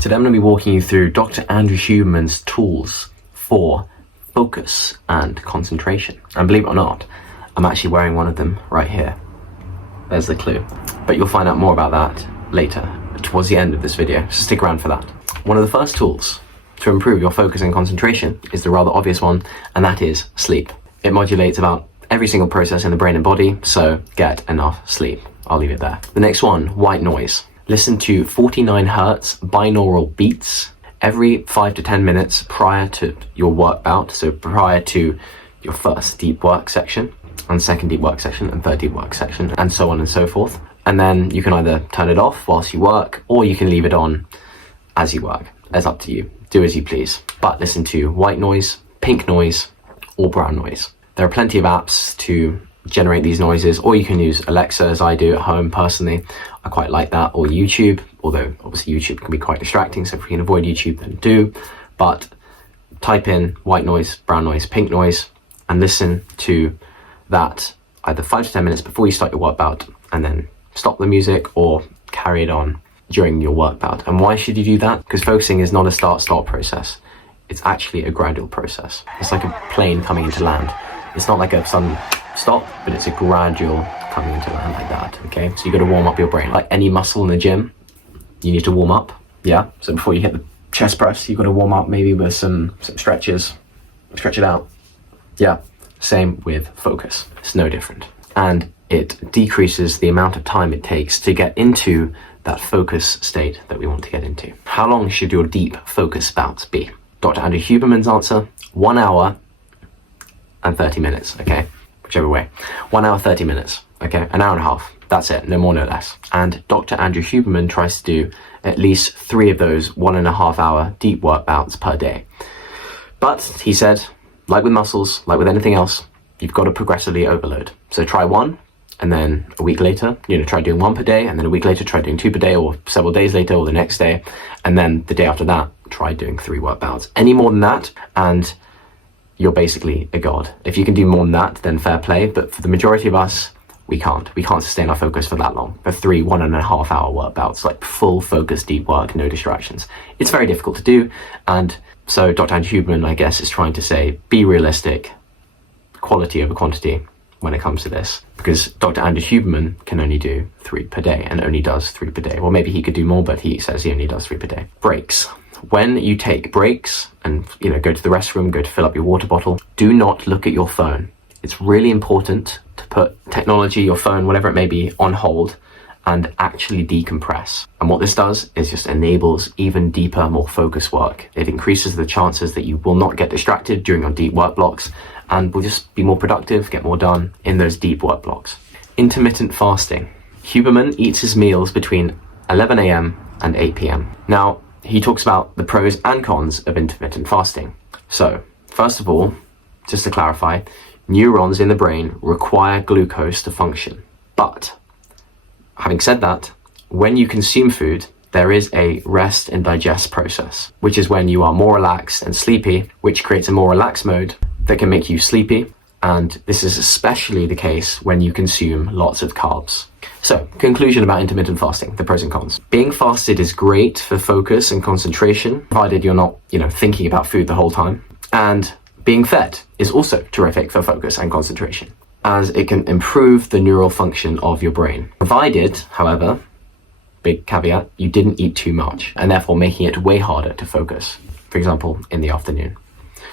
Today I'm going to be walking you through Dr. Andrew Huberman's tools for focus and concentration. And believe it or not, I'm actually wearing one of them right here. There's the clue. But you'll find out more about that later, towards the end of this video, so stick around for that. One of the first tools to improve your focus and concentration is the rather obvious one, and that is sleep. It modulates about every single process in the brain and body, so get enough sleep. I'll leave it there. The next one, white noise. Listen to 49 hertz binaural beats every 5 to 10 minutes prior to your work bout, so prior to your first deep work section, and second deep work section, and third deep work section, and so on and so forth. And then you can either turn it off whilst you work, or you can leave it on as you work. It's up to you. Do as you please. But listen to white noise, pink noise, or brown noise. There are plenty of apps to generate these noises, or you can use Alexa, as I do at home personally. I quite like that, or YouTube, although obviously YouTube can be quite distracting, so if we can avoid YouTube, then do. But type in white noise, brown noise, pink noise, and listen to that either 5 to 10 minutes before you start your work bout, and then stop the music or carry it on during your work bout. And why should you do that? Because focusing is not a start-stop process. It's actually a gradual process. It's like a plane coming into land. It's not like a sudden stop, but it's a gradual coming into land like that, okay? So you got to warm up your brain. Like any muscle in the gym, you need to warm up, yeah? So before you hit the chest press, you got to warm up maybe with some stretches, stretch it out. Yeah, same with focus. It's no different. And it decreases the amount of time it takes to get into that focus state that we want to get into. How long should your deep focus bouts be? Dr. Andrew Huberman's answer, 1 hour and 30 minutes, okay? Whichever way. 1 hour, 30 minutes, okay? An hour and a half. That's it, no more, no less. And Dr. Andrew Huberman tries to do at least 3 of those 1.5 hour deep work bouts per day. But he said, like with muscles, like with anything else, you've got to progressively overload. So try 1, and then a week later, try doing 1 per day, and then a week later, try doing 2 per day, or several days later, or the next day, and then the day after that, try doing 3 work bouts. Any more than that, and you're basically a god. If you can do more than that, then fair play, but for the majority of us, we can't. We can't sustain our focus for that long, for 3 1.5 hour work bouts, like full focus, deep work, no distractions. It's very difficult to do, and so Dr. Andrew Huberman, I guess, is trying to say, be realistic, quality over quantity when it comes to this, because Dr. Andrew Huberman can only do 3 per day and only does 3 per day. Well, maybe he could do more, but he says he only does 3 per day. Breaks. When you take breaks and, go to the restroom, go to fill up your water bottle, do not look at your phone. It's really important to put technology, your phone, whatever it may be, on hold and actually decompress. And what this does is just enables even deeper, more focused work. It increases the chances that you will not get distracted during your deep work blocks, and will just be more productive, get more done in those deep work blocks. Intermittent fasting. Huberman eats his meals between 11 a.m. and 8 p.m. Now, he talks about the pros and cons of intermittent fasting. So, first of all, just to clarify, neurons in the brain require glucose to function. But, having said that, when you consume food, there is a rest and digest process, which is when you are more relaxed and sleepy, which creates a more relaxed mode that can make you sleepy, and this is especially the case when you consume lots of carbs. So, conclusion about intermittent fasting, the pros and cons. Being fasted is great for focus and concentration, provided you're not, thinking about food the whole time. And being fed is also terrific for focus and concentration, as it can improve the neural function of your brain. Provided, however, big caveat, you didn't eat too much, and therefore making it way harder to focus, for example, in the afternoon.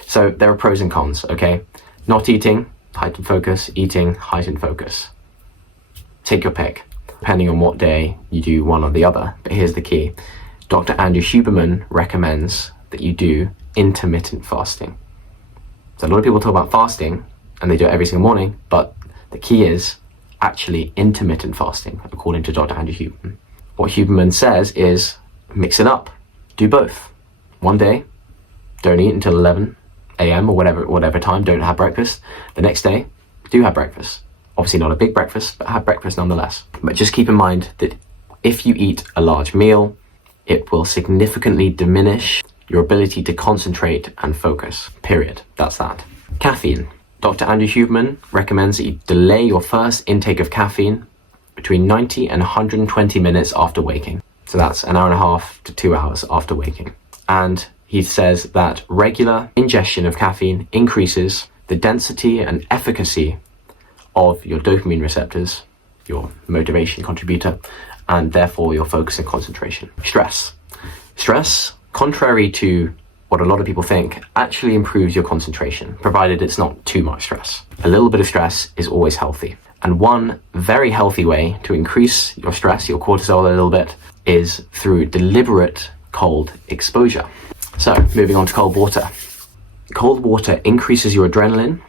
So there are pros and cons, okay? Not eating, heightened focus. Eating, heightened focus. Take your pick, depending on what day you do one or the other. But here's the key. Dr. Andrew Huberman recommends that you do intermittent fasting. So a lot of people talk about fasting, and they do it every single morning, but the key is actually intermittent fasting, according to Dr. Andrew Huberman. What Huberman says is, mix it up. Do both. One day, don't eat until 11 a.m. or whatever time, don't have breakfast. The next day, do have breakfast. Obviously not a big breakfast, but have breakfast nonetheless. But just keep in mind that if you eat a large meal, it will significantly diminish your ability to concentrate and focus. Period. That's that. Caffeine. Dr. Andrew Huberman recommends that you delay your first intake of caffeine between 90 and 120 minutes after waking. So that's an hour and a half to 2 hours after waking. And he says that regular ingestion of caffeine increases the density and efficacy of your dopamine receptors, your motivation contributor, and therefore your focus and concentration. Stress, contrary to what a lot of people think, actually improves your concentration, provided it's not too much stress. A little bit of stress is always healthy. And one very healthy way to increase your stress, your cortisol a little bit, is through deliberate cold exposure. So, moving on to cold water. Cold water increases your adrenaline,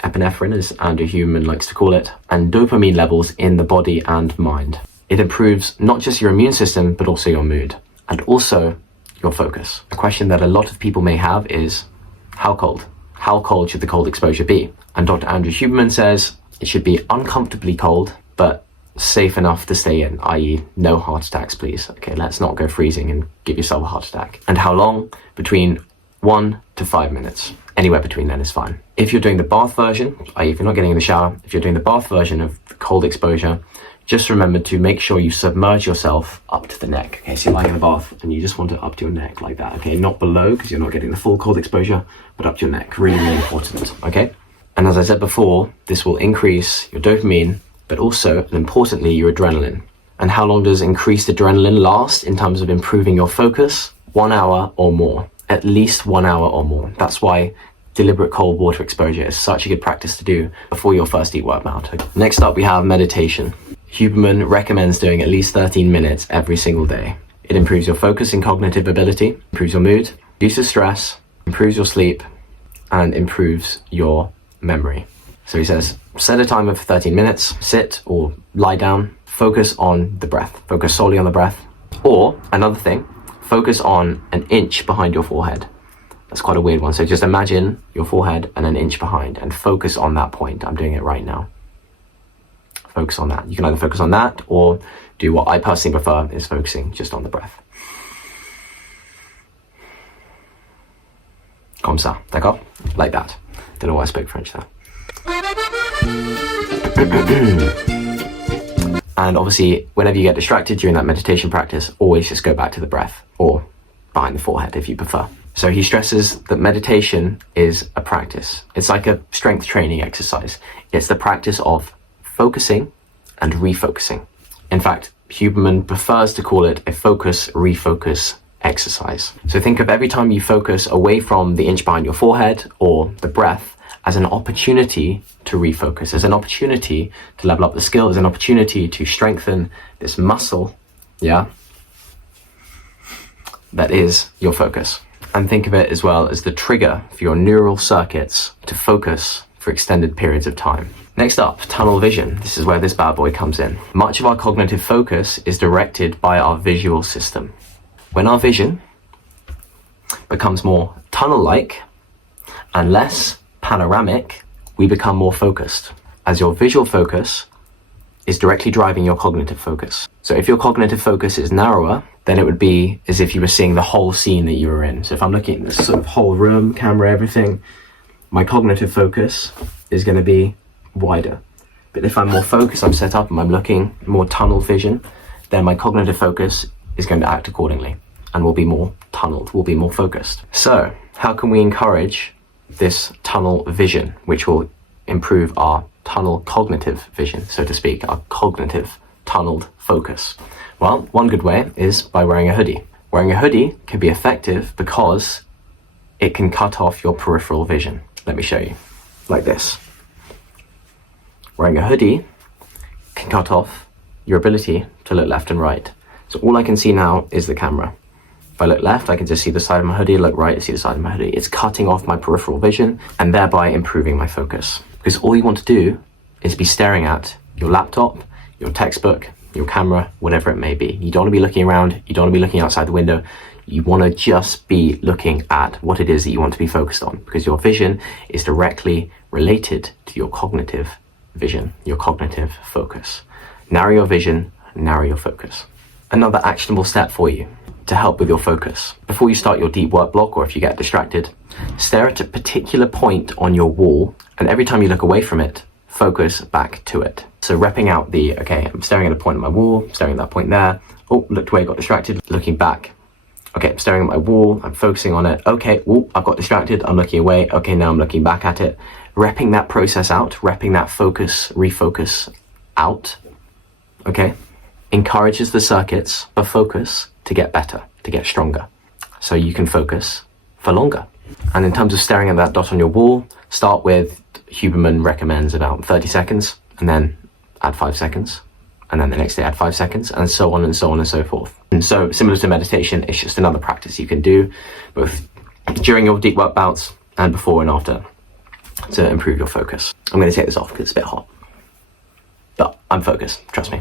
epinephrine as Andrew Huberman likes to call it, and dopamine levels in the body and mind. It improves not just your immune system, but also your mood, and also your focus. A question that a lot of people may have is, how cold? How cold should the cold exposure be? And Dr. Andrew Huberman says it should be uncomfortably cold, but safe enough to stay in, i.e. no heart attacks, please. Okay, let's not go freezing and give yourself a heart attack. And how long? Between 1 to 5 minutes. Anywhere between then is fine. If you're doing the bath version, i.e. if you're not getting in the shower, if you're doing the bath version of the cold exposure, just remember to make sure you submerge yourself up to the neck. Okay, so you're lying in the bath and you just want it up to your neck like that. Okay, not below because you're not getting the full cold exposure, but up to your neck. Really, really important. Okay? And as I said before, this will increase your dopamine, but also, and importantly, your adrenaline. And how long does increased adrenaline last in terms of improving your focus? 1 hour or more. At least 1 hour or more. That's why deliberate cold water exposure is such a good practice to do before your first deep workout. Next up, we have meditation. Huberman recommends doing at least 13 minutes every single day. It improves your focus and cognitive ability, improves your mood, reduces stress, improves your sleep, and improves your memory. So he says, set a timer for 13 minutes, sit or lie down, focus on the breath, focus solely on the breath. Or, another thing, focus on an inch behind your forehead. That's quite a weird one. So just imagine your forehead and an inch behind and focus on that point. I'm doing it right now. Focus on that. You can either focus on that or do what I personally prefer is focusing just on the breath. Comme ça, d'accord? Like that. Don't know why I spoke French there. And obviously, whenever you get distracted during that meditation practice, always just go back to the breath or behind the forehead if you prefer. So he stresses that meditation is a practice. It's like a strength training exercise. It's the practice of focusing and refocusing. In fact, Huberman prefers to call it a focus-refocus exercise. So think of every time you focus away from the inch behind your forehead or the breath as an opportunity to refocus, as an opportunity to level up the skill, as an opportunity to strengthen this muscle, that is your focus. And think of it as well as the trigger for your neural circuits to focus for extended periods of time. Next up, tunnel vision. This is where this bad boy comes in. Much of our cognitive focus is directed by our visual system. When our vision becomes more tunnel-like and less panoramic, we become more focused, as your visual focus is directly driving your cognitive focus. So if your cognitive focus is narrower, then it would be as if you were seeing the whole scene that you were in. So if I'm looking at this sort of whole room, camera, everything, my cognitive focus is going to be wider. But if I'm more focused, I'm set up and I'm looking more tunnel vision, then my cognitive focus is going to act accordingly and will be more tunneled, will be more focused. So how can we encourage this tunnel vision, which will improve our tunnel cognitive vision, so to speak, our cognitive tunneled focus? Well, one good way is by wearing a hoodie. Wearing a hoodie can be effective because it can cut off your peripheral vision. Let me show you, like this. Wearing a hoodie can cut off your ability to look left and right. So all I can see now is the camera. If I look left, I can just see the side of my hoodie. Look right, I see the side of my hoodie. It's cutting off my peripheral vision and thereby improving my focus. Because all you want to do is be staring at your laptop, your textbook, your camera, whatever it may be. You don't want to be looking around. You don't want to be looking outside the window. You want to just be looking at what it is that you want to be focused on, because your vision is directly related to your cognitive vision, your cognitive focus. Narrow your vision, narrow your focus. Another actionable step for you to help with your focus. Before you start your deep work block, or if you get distracted, stare at a particular point on your wall, and every time you look away from it, focus back to it. So repping out the, okay, I'm staring at a point on my wall, staring at that point there, Oh, looked away, got distracted, looking back. Okay, I'm staring at my wall, I'm focusing on it. Okay, oh, I've got distracted, I'm looking away. Okay, now I'm looking back at it. Repping that process out, repping that focus, refocus out, okay, encourages the circuits of focus to get better, to get stronger. So you can focus for longer. And in terms of staring at that dot on your wall, start with, Huberman recommends about 30 seconds, and then add 5 seconds. And then the next day add 5 seconds, and so on and so on and so forth. And so similar to meditation, it's just another practice you can do both during your deep work bouts and before and after to improve your focus. I'm going to take this off because it's a bit hot, but I'm focused, trust me.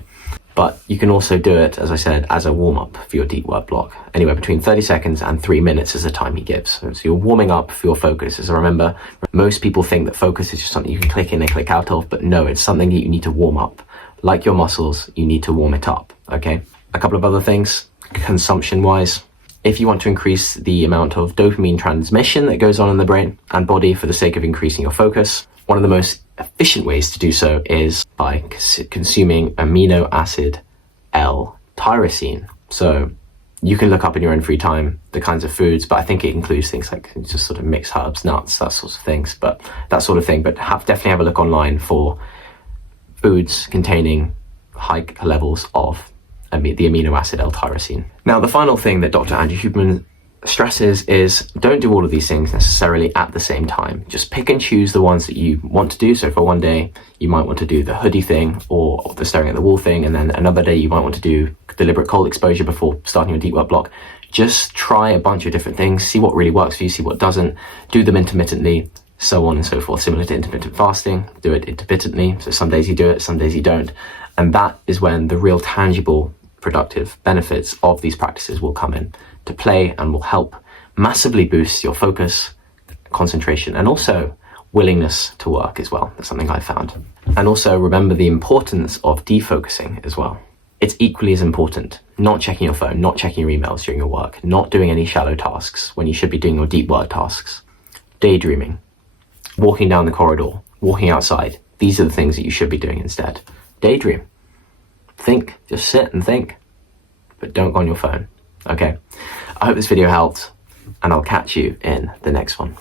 But you can also do it, as I said, as a warm-up for your deep work block. Anywhere between 30 seconds and 3 minutes is the time he gives. So you're warming up for your focus. As I remember, most people think that focus is just something you can click in and click out of, but no, it's something that you need to warm up. Like your muscles, you need to warm it up, okay? A couple of other things, consumption-wise. If you want to increase the amount of dopamine transmission that goes on in the brain and body for the sake of increasing your focus, one of the most efficient ways to do so is by consuming amino acid L-tyrosine. So you can look up in your own free time the kinds of foods, but I think it includes things like just sort of mixed herbs, nuts, that sort of things, but definitely have a look online for foods containing high levels of the amino acid L-tyrosine. Now, the final thing that Dr. Andrew Huberman stresses is don't do all of these things necessarily at the same time. Just pick and choose the ones that you want to do. So for one day, you might want to do the hoodie thing or the staring at the wall thing, and then another day you might want to do deliberate cold exposure before starting your deep work block. Just try a bunch of different things, see what really works for you, see what doesn't, do them intermittently, so on and so forth. Similar to intermittent fasting, do it intermittently. So some days you do it, some days you don't. And that is when the real tangible, productive benefits of these practices will come in to play and will help massively boost your focus, concentration, and also willingness to work as well. That's something I found. And also remember the importance of defocusing as well. It's equally as important not checking your phone, not checking your emails during your work, not doing any shallow tasks when you should be doing your deep work tasks, daydreaming, walking down the corridor, walking outside. These are the things that you should be doing instead. Daydream. Think, just sit and think, but don't go on your phone. Okay, I hope this video helped, and I'll catch you in the next one.